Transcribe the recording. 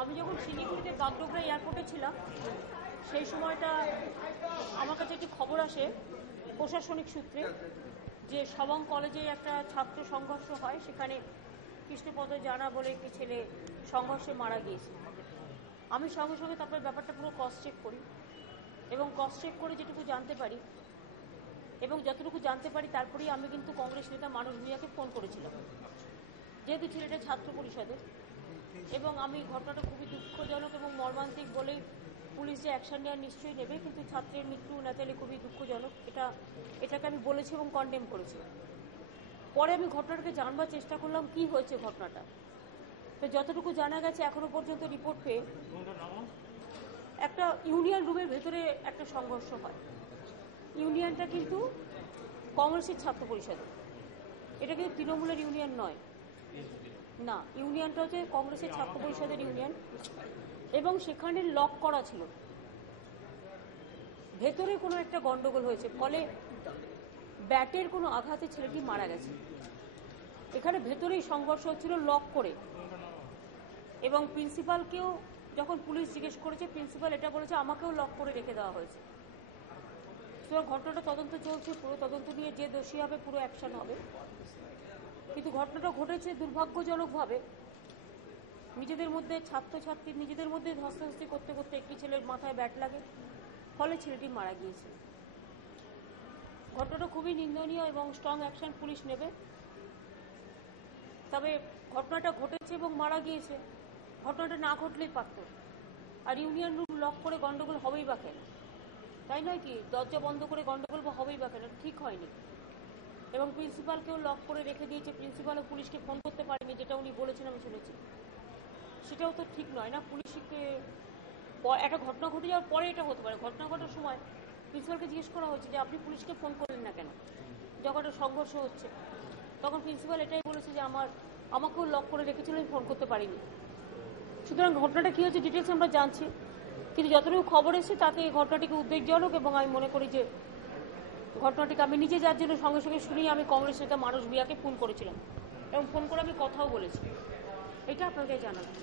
আমি যখন শিলিগুড়িতে বাগডোগরা এয়ারপোর্টে ছিলাম সেই সময়টা আমার কাছে একটি খবর আসে প্রশাসনিক সূত্রে যে সবং কলেজে একটা ছাত্র সংঘর্ষ হয়, সেখানে কৃষ্ণপদ জানা বলে একটি ছেলে সংঘর্ষে মারা গিয়েছে। আমি সঙ্গে সঙ্গে তারপরে ব্যাপারটা পুরো ক্রস চেক করি এবং ক্রস চেক করে যেটুকু জানতে পারি এবং যতটুকু জানতে পারি তারপরেই আমি কিন্তু কংগ্রেস নেতা মানস ভূঁইয়াকে ফোন করেছিলাম, যেহেতু ছেলেটা ছাত্র পরিষদের, এবং আমি ঘটনাটা খুবই দুঃখজনক এবং মর্মান্তিক বলেই পুলিশ যে অ্যাকশন নেওয়ার নিশ্চয়ই নেবে, কিন্তু ছাত্রের মৃত্যু নেতালে খুবই দুঃখজনক, এটাকে আমি বলেছি এবং কন্ডেম করেছি। পরে আমি ঘটনাটাকে জানবার চেষ্টা করলাম কি হয়েছে ঘটনাটা। তো যতটুকু জানা গেছে এখনো পর্যন্ত রিপোর্ট পেয়ে একটা ইউনিয়ন রুমের ভেতরে একটা সংঘর্ষ হয়। ইউনিয়নটা কিন্তু কংগ্রেসের ছাত্র পরিষদের, এটা কিন্তু তৃণমূলের ইউনিয়ন নয়, না, ইউনিয়নটা হচ্ছে কংগ্রেসের ছাত্র পরিষদের ইউনিয়ন, এবং সেখানে লক করা ছিল। ভেতরে কোনো একটা গন্ডগোল হয়েছে, ফলে ব্যাটের কোনো আঘাতে ছেলেটি মারা গেছে। এখানে ভেতরেই সংঘর্ষ হচ্ছিল লক করে, এবং প্রিন্সিপালকেও যখন পুলিশ জিজ্ঞেস করেছে, প্রিন্সিপাল এটা বলেছে আমাকেও লক করে রেখে দেওয়া হয়েছে। তো ঘটনাটা তদন্ত চলছে, পুরো তদন্ত নিয়ে যে দোষী হবে পুরো অ্যাকশন হবে। কিন্তু ঘটনাটা ঘটেছে দুর্ভাগ্যজনকভাবে নিজেদের মধ্যে, ছাত্রছাত্রী নিজেদের মধ্যে ধস্তাধস্তি করতে করতে একটি ছেলের মাথায় ব্যাট লাগে, ফলে ছেলেটি মারা গিয়েছে। ঘটনাটা খুবই নিন্দনীয় এবং স্ট্রং অ্যাকশন পুলিশ নেবে। তবে ঘটনাটা ঘটেছে এবং মারা গিয়েছে, ঘটনাটা না ঘটলেই পারত। আর ইউনিয়ন রুম লক করে গন্ডগোল হবেই বা কেন, তাই নয় কি? দরজা বন্ধ করে গন্ডগোল হবেই বা কেন, ঠিক হয়নি। এবং প্রিন্সিপালকেও লক করে রেখে দিয়েছে, প্রিন্সিপালও পুলিশকে ফোন করতে পারেনি, যেটা উনি বলেছেন আমি শুনেছি। সেটাও তো ঠিক নয় না, পুলিশকে একটা ঘটনা ঘটে যাওয়ার পরে এটা হতে পারে। ঘটনা ঘটার সময় প্রিন্সিপালকে জিজ্ঞেস করা হচ্ছে যে আপনি পুলিশকে ফোন করলেন না কেন যখন একটা সংঘর্ষ হচ্ছে, তখন প্রিন্সিপাল এটাই বলেছে যে আমাকেও লক করে রেখেছিল, আমি ফোন করতে পারিনি। সুতরাং ঘটনাটা কী হচ্ছে ডিটেলস আমরা জানছি, কিন্তু যতটুকু খবর এসেছে তাতে এই ঘটনাটিকে উদ্বেগজনক, এবং আমি মনে করি যে ঘটনাটিকে আমি নিজে যার জন্য সঙ্গে সঙ্গে শুনেই আমি কংগ্রেস নেতা মানস ভূঁইয়াকে ফোন করেছিলাম এবং ফোন করে আমি কথাও বলেছি। এটা আপনাদের জানালাম।